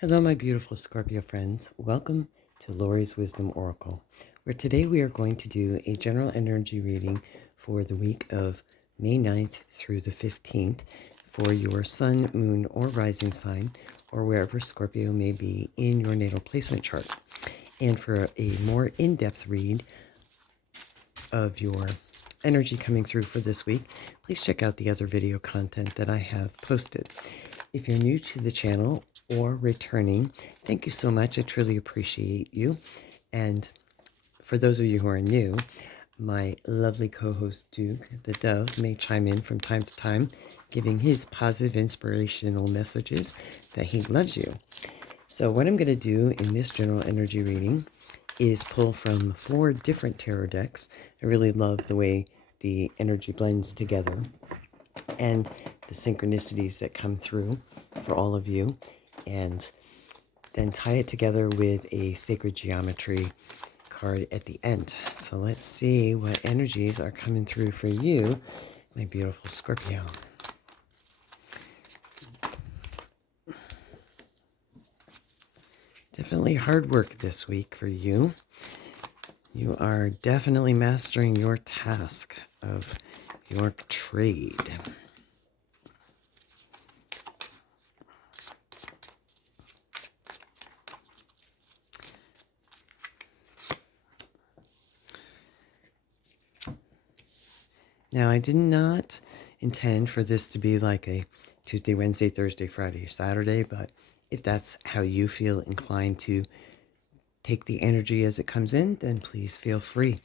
Hello, my beautiful Scorpio friends. Welcome to Lori's Wisdom Oracle, where today we are going to do a general energy reading for the week of May 9th through the 15th for your sun, moon, or rising sign, or wherever Scorpio may be in your natal placement chart. And for a more in-depth read of your energy coming through for this week, please check out the other video content that I have posted. If you're new to the channel or returning, thank you so much. I truly appreciate you. And for those of you who are new, my lovely co-host Duke, the Dove, may chime in from time to time, giving his positive, inspirational messages that he loves you. So what I'm going to do in this general energy reading is pull from 4 different tarot decks. I really love the way the energy blends together and the synchronicities that come through for all of you, and then tie it together with a sacred geometry card at the end. So let's see what energies are coming through for you, my beautiful Scorpio. Definitely hard work this week for you. You are definitely mastering your task of your trade. Now, I did not intend for this to be like a Tuesday, Wednesday, Thursday, Friday, Saturday, but if that's how you feel inclined to take the energy as it comes in, then please feel free.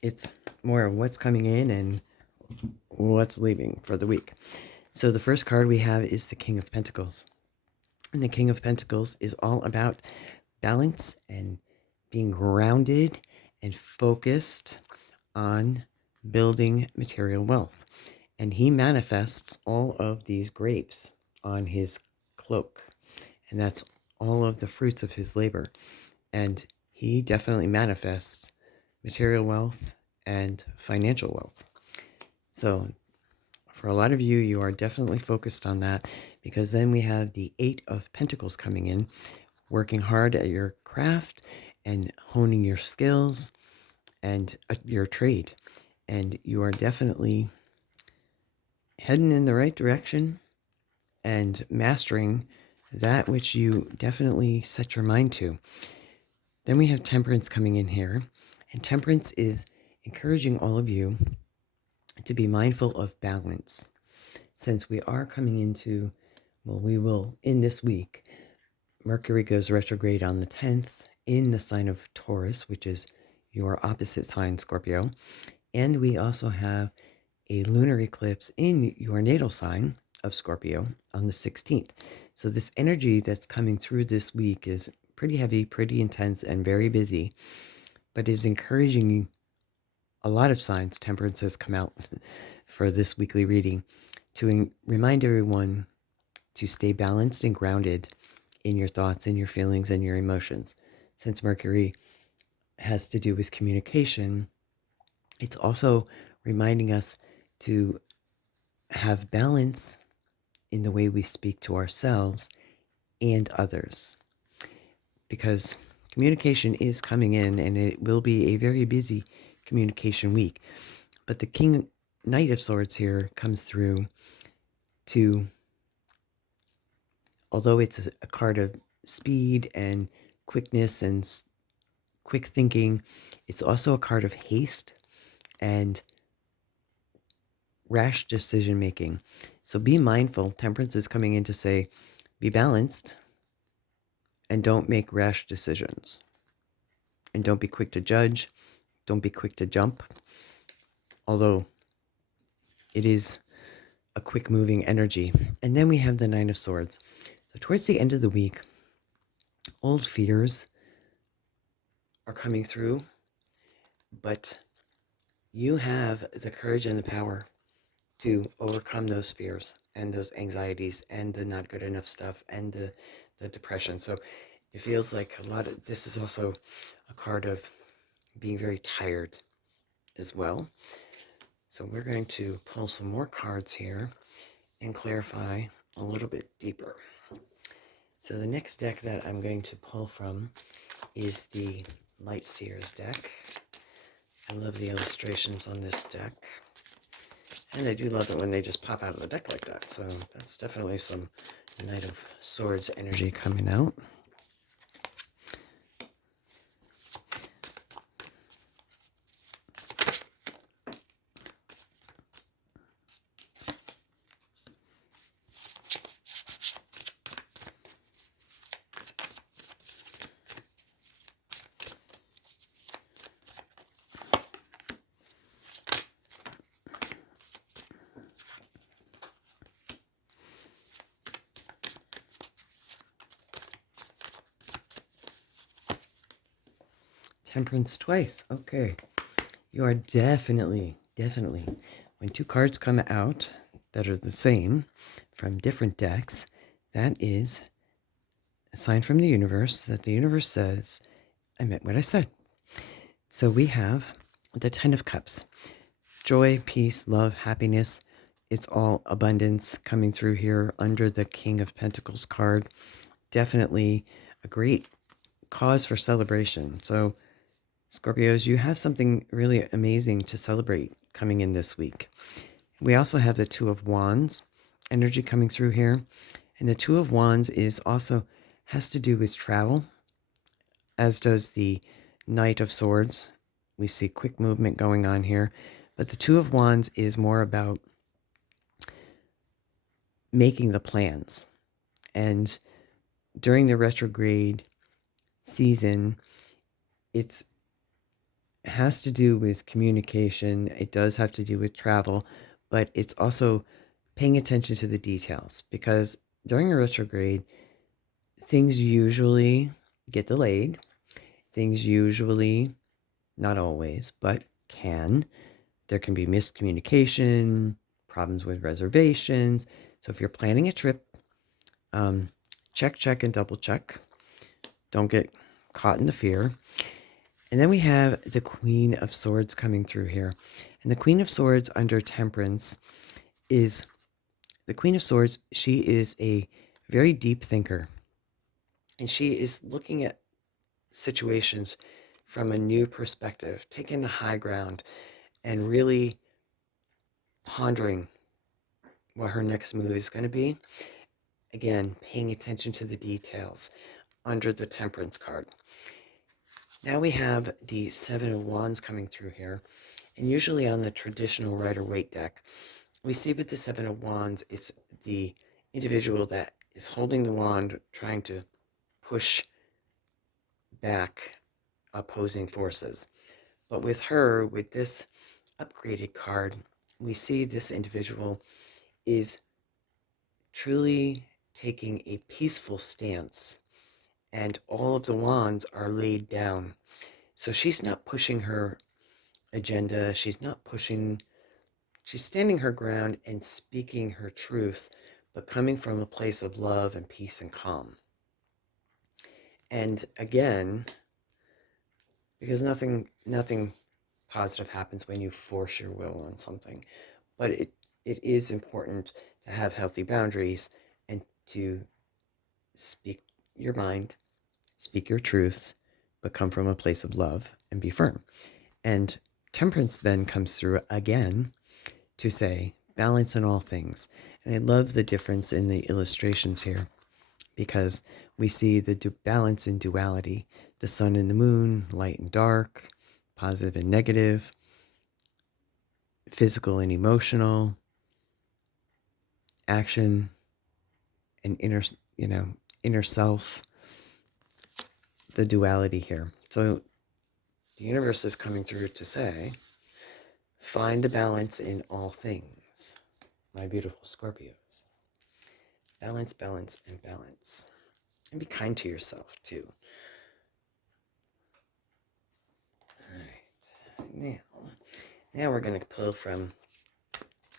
It's more of what's coming in and what's leaving for the week. So the first card we have is the King of Pentacles. And the King of Pentacles is all about balance and being grounded and focused on building material wealth. And he manifests all of these grapes on his cloak. And that's all of the fruits of his labor. And he definitely manifests material wealth and financial wealth. So for a lot of you, you are definitely focused on that, because then we have the 8 of Pentacles coming in, working hard at your craft and honing your skills and your trade. And you are definitely heading in the right direction and mastering that which you definitely set your mind to. Then we have Temperance coming in here. And Temperance is encouraging all of you to be mindful of balance. Since we are coming into, well, we will, in this week, Mercury goes retrograde on the 10th in the sign of Taurus, which is your opposite sign, Scorpio. And we also have a lunar eclipse in your natal sign of Scorpio on the 16th. So this energy that's coming through this week is pretty heavy, pretty intense, and very busy, but is encouraging a lot of signs. Temperance has come out for this weekly reading to remind everyone to stay balanced and grounded in your thoughts and your feelings and your emotions. Since Mercury has to do with communication, it's also reminding us to have balance in the way we speak to ourselves and others, because communication is coming in and it will be a very busy communication week. But the Knight of Swords here comes through to, although it's a card of speed and quickness and quick thinking, it's also a card of haste and rash decision making. So be mindful. Temperance is coming in to say, be balanced and don't make rash decisions. And don't be quick to judge. Don't be quick to jump. Although it is a quick moving energy. And then we have the Nine of Swords. So towards the end of the week, old fears are coming through, but you have the courage and the power to overcome those fears and those anxieties and the not good enough stuff and the depression. So it feels like a lot of this is also a card of being very tired as well. So we're going to pull some more cards here and clarify a little bit deeper. So the next deck that I'm going to pull from is the Light Seers deck. I love the illustrations on this deck. And I do love it when they just pop out of the deck like that. So that's definitely some Knight of Swords energy coming out. Temperance twice. Okay. You are definitely, when two cards come out that are the same from different decks, that is a sign from the universe that the universe says, I meant what I said. So we have the Ten of Cups. Joy, peace, love, happiness. It's all abundance coming through here under the King of Pentacles card. Definitely a great cause for celebration. So Scorpios, you have something really amazing to celebrate coming in this week. We also have the Two of Wands energy coming through here. And the Two of Wands is also has to do with travel, as does the Knight of Swords. We see quick movement going on here. But the Two of Wands is more about making the plans. And during the retrograde season, it has to do with communication. It does have to do with travel, but it's also paying attention to the details, because during a retrograde, things usually get delayed. Things usually, not always, but there can be miscommunication, problems with reservations. So if you're planning a trip, check, and double check. Don't get caught in the fear. And then we have the Queen of Swords coming through here. And the Queen of Swords under Temperance is, the Queen of Swords, she is a very deep thinker. And she is looking at situations from a new perspective, taking the high ground and really pondering what her next move is going to be. Again, paying attention to the details under the Temperance card. Now we have the Seven of Wands coming through here. And usually on the traditional Rider-Waite deck, we see with the Seven of Wands, it's the individual that is holding the wand, trying to push back opposing forces. But with her, with this upgraded card, we see this individual is truly taking a peaceful stance, and all of the wands are laid down. So she's not pushing her agenda. She's standing her ground and speaking her truth, but coming from a place of love and peace and calm. And again, because nothing positive happens when you force your will on something, but it is important to have healthy boundaries and to speak your mind, speak your truth, but come from a place of love and be firm. And Temperance then comes through again to say balance in all things. And I love the difference in the illustrations here, because we see the balance in duality, the sun and the moon, light and dark, positive and negative, physical and emotional, action and inner self, the duality here. So the universe is coming through to say, find the balance in all things, my beautiful Scorpios. Balance, balance, and balance. And be kind to yourself, too. All right. Now we're going to pull from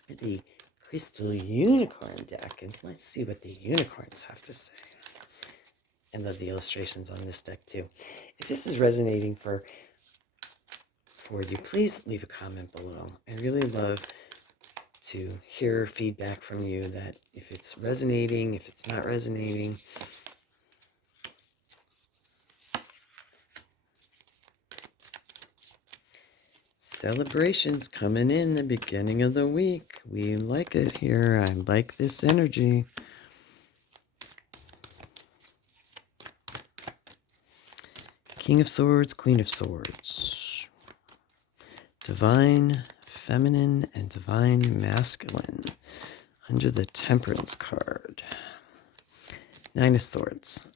the Crystal Unicorn deck, and let's see what the unicorns have to say. I love the illustrations on this deck, too. If this is resonating for you, please leave a comment below. I really love to hear feedback from you, that if it's resonating, if it's not resonating. Celebrations coming in the beginning of the week. We like it here. I like this energy. King of Swords, Queen of Swords. Divine Feminine and Divine Masculine. Under the Temperance card. Nine of Swords.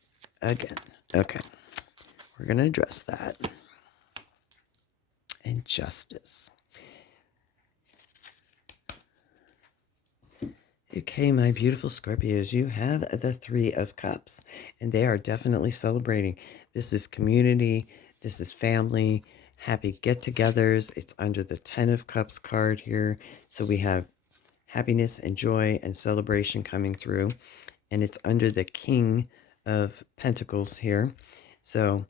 Again. Okay. We're going to address that. And Justice. Okay, my beautiful Scorpios, you have the Three of Cups, and they are definitely celebrating. This is community, this is family, happy get-togethers. It's under the Ten of Cups card here, so we have happiness and joy and celebration coming through, and it's under the King of Pentacles here. So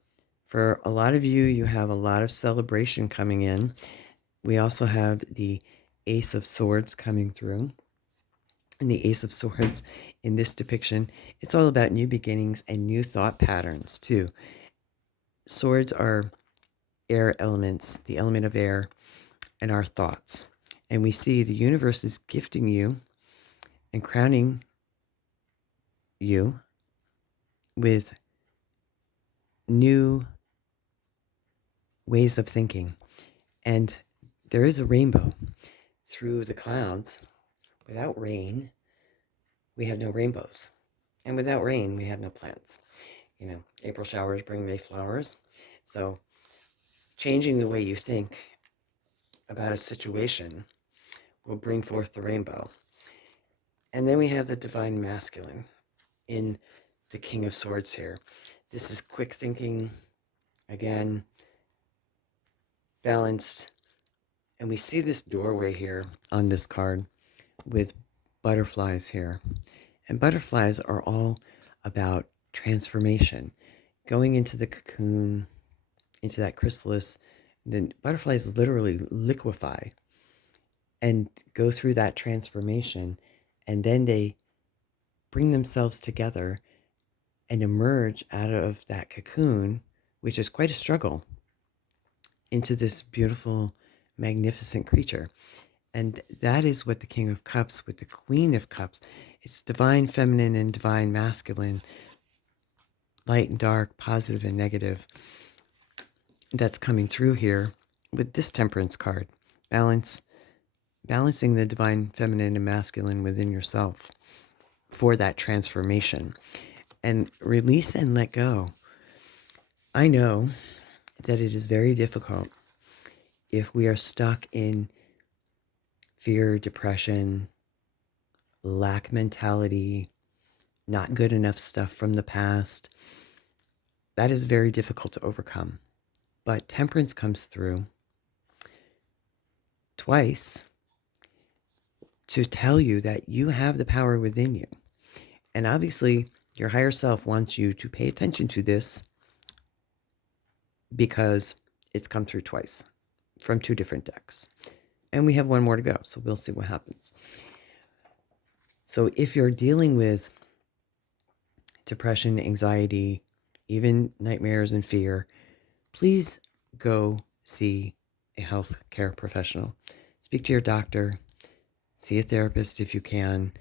for a lot of you, you have a lot of celebration coming in. We also have the Ace of Swords coming through. And the Ace of Swords in this depiction, it's all about new beginnings and new thought patterns too. Swords are air elements, the element of air, and our thoughts. And we see the universe is gifting you and crowning you with new ways of thinking. And there is a rainbow through the clouds. Without rain, we have no rainbows. And without rain, we have no plants. You know, April showers bring May flowers. So changing the way you think about a situation will bring forth the rainbow. And then we have the Divine Masculine in the King of Swords here. This is quick thinking, again, balanced. And we see this doorway here on this card with butterflies here. And butterflies are all about transformation. Going into the cocoon, into that chrysalis, then butterflies literally liquefy and go through that transformation, and then they bring themselves together and emerge out of that cocoon, which is quite a struggle, into this beautiful, magnificent creature. And that is what the King of Cups with the Queen of Cups, it's divine feminine and divine masculine, light and dark, positive and negative, that's coming through here with this Temperance card. Balancing the divine feminine and masculine within yourself for that transformation. And release and let go. I know that it is very difficult if we are stuck in fear, depression, lack mentality, not good enough stuff from the past. That is very difficult to overcome. But Temperance comes through twice to tell you that you have the power within you. And obviously, your higher self wants you to pay attention to this because it's come through twice from two different decks. And we have one more to go, so we'll see what happens. So if you're dealing with depression, anxiety, even nightmares and fear, please go see a health care professional. Speak to your doctor, see a therapist if you can,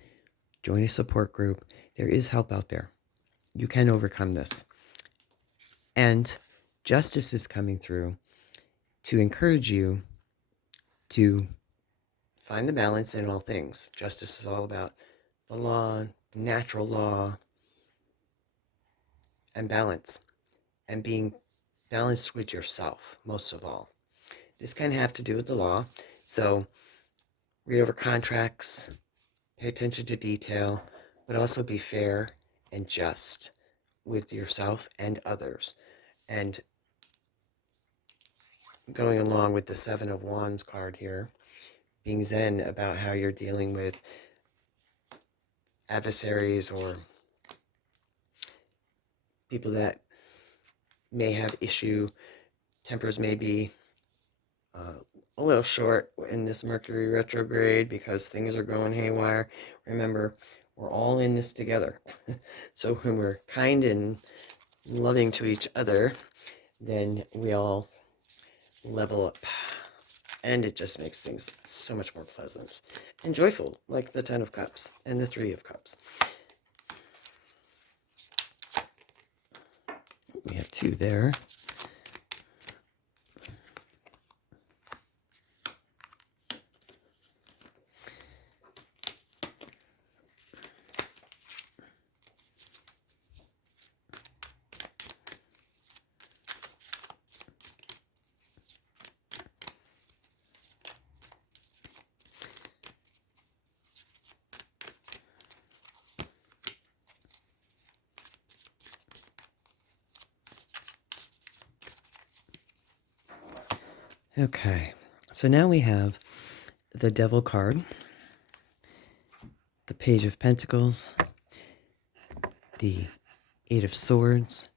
join a support group. There is help out there. You can overcome this. And Justice is coming through to encourage you to find the balance in all things. Justice is all about the law, natural law, and balance. And being balanced with yourself, most of all. This can have to do with the law. So read over contracts, pay attention to detail, but also be fair and just with yourself and others. And going along with the Seven of Wands card here, being zen about how you're dealing with adversaries or people that may have issue. Tempers may be a little short in this Mercury retrograde because things are going haywire. Remember, we're all in this together. So when we're kind and loving to each other, then we all level up. And it just makes things so much more pleasant and joyful, like the Ten of Cups and the Three of Cups. We have two there. Okay, so now we have the Devil card, the Page of Pentacles, the Eight of Swords,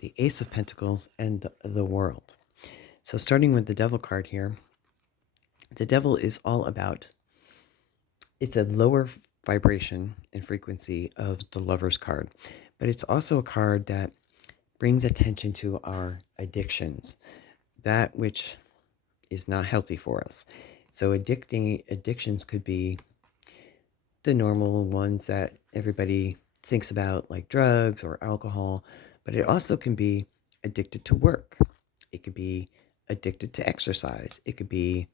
the Ace of Pentacles, and the World. So starting with the Devil card here, the Devil is all about, it's a lower vibration and frequency of the Lover's card, but it's also a card that brings attention to our addictions, that which is not healthy for us. So addictions could be the normal ones that everybody thinks about, like drugs or alcohol, but it also can be addicted to work. It could be addicted to exercise. It could be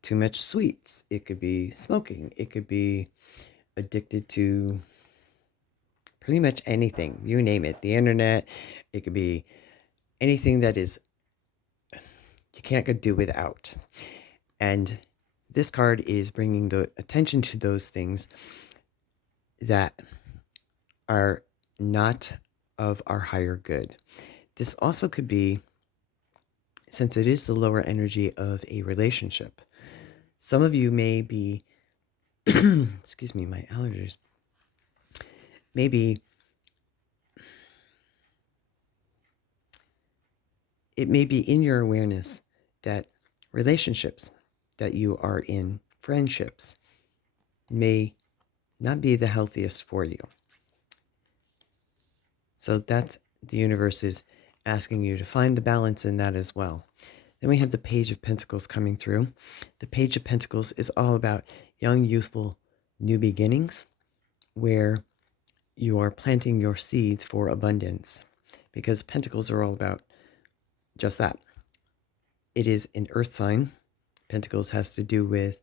too much sweets. It could be smoking. It could be addicted to pretty much anything. You name it. The internet. It could be anything that is you can't do without. And this card is bringing the attention to those things that are not of our higher good. This also could be, since it is the lower energy of a relationship, some of you may be, excuse me, my allergies, maybe it may be in your awareness that relationships that you are in, friendships, may not be the healthiest for you. So that the universe is asking you to find the balance in that as well. Then we have the Page of Pentacles coming through. The Page of Pentacles is all about young, youthful, new beginnings, where you are planting your seeds for abundance, because Pentacles are all about just that. It is an earth sign. Pentacles has to do with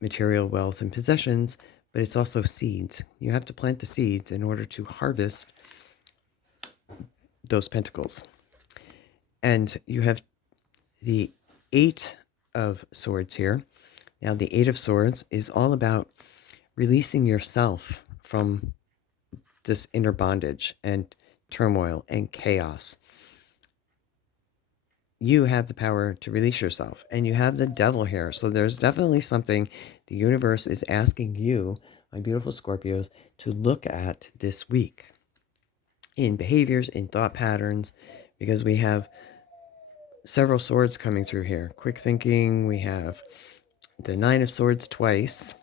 material wealth and possessions, but it's also seeds. You have to plant the seeds in order to harvest those pentacles. And you have the Eight of Swords here. Now, the Eight of Swords is all about releasing yourself from this inner bondage and turmoil and chaos. You have the power to release yourself, and you have the Devil here. So there's definitely something the universe is asking you, my beautiful Scorpios, to look at this week in behaviors, in thought patterns, because we have several swords coming through here. Quick thinking, we have the Nine of Swords twice,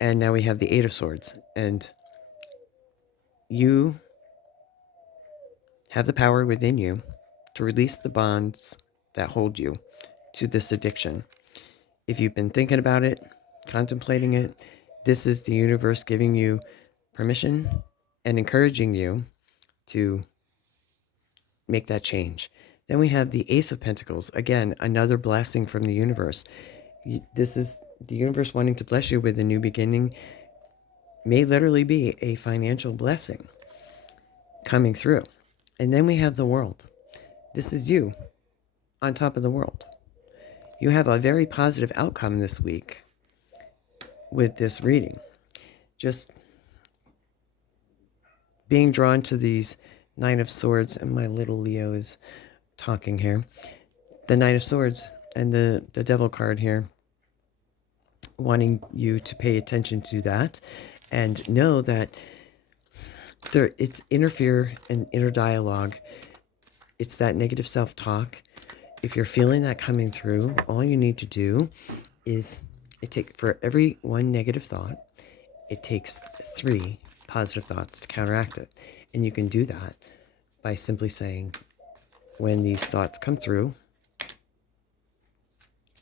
and now we have the Eight of Swords. And you have the power within you to release the bonds that hold you to this addiction. If you've been thinking about it, contemplating it, this is the universe giving you permission and encouraging you to make that change. Then we have the Ace of Pentacles. Again, another blessing from the universe. This is the universe wanting to bless you with a new beginning. May literally be a financial blessing coming through. And then we have the World. This is you on top of the world. You have a very positive outcome this week with this reading. Just being drawn to these Nine of Swords, and my little Leo is talking here. The Knight of Swords and the Devil card here, wanting you to pay attention to that and know that it's inner and inner dialogue. It's that negative self-talk. If you're feeling that coming through, all you need to do is for every one negative thought, it takes 3 positive thoughts to counteract it. And you can do that by simply saying, when these thoughts come through,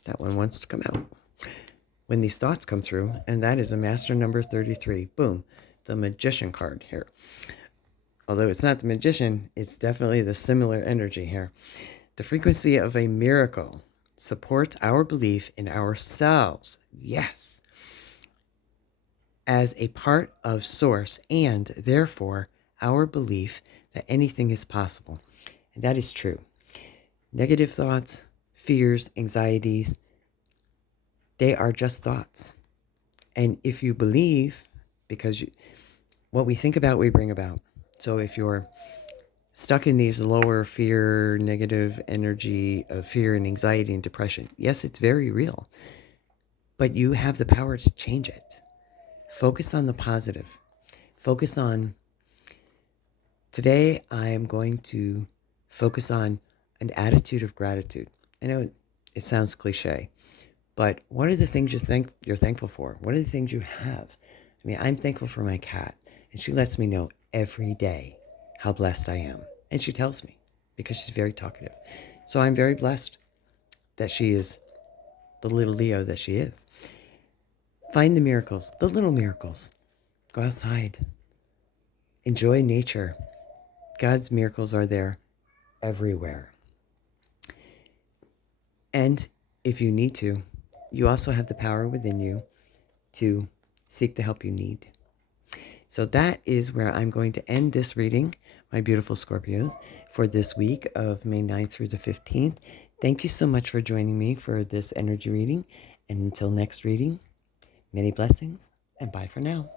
That one wants to come out. When these thoughts come through, and that is a master number 33. Boom. The Magician card here. Although it's not the Magician, it's definitely the similar energy here. The frequency of a miracle supports our belief in ourselves. Yes. As a part of Source, and therefore our belief that anything is possible. And that is true. Negative thoughts, fears, anxieties, they are just thoughts. And if you believe, because what we think about, we bring about. So if you're stuck in these lower fear, negative energy of fear and anxiety and depression, yes, it's very real. But you have the power to change it. Focus on the positive. Focus on, today I am going to focus on an attitude of gratitude. I know it sounds cliche, but what are the things you're thankful for? What are the things you have? I mean, I'm thankful for my cat, and she lets me know every day how blessed I am. And she tells me, because she's very talkative. So I'm very blessed that she is the little Leo that she is. Find the miracles, the little miracles. Go outside. Enjoy nature. God's miracles are there everywhere. And if you need to, you also have the power within you to seek the help you need. So that is where I'm going to end this reading, my beautiful Scorpios, for this week of May 9th through the 15th. Thank you so much for joining me for this energy reading. And until next reading, many blessings and bye for now.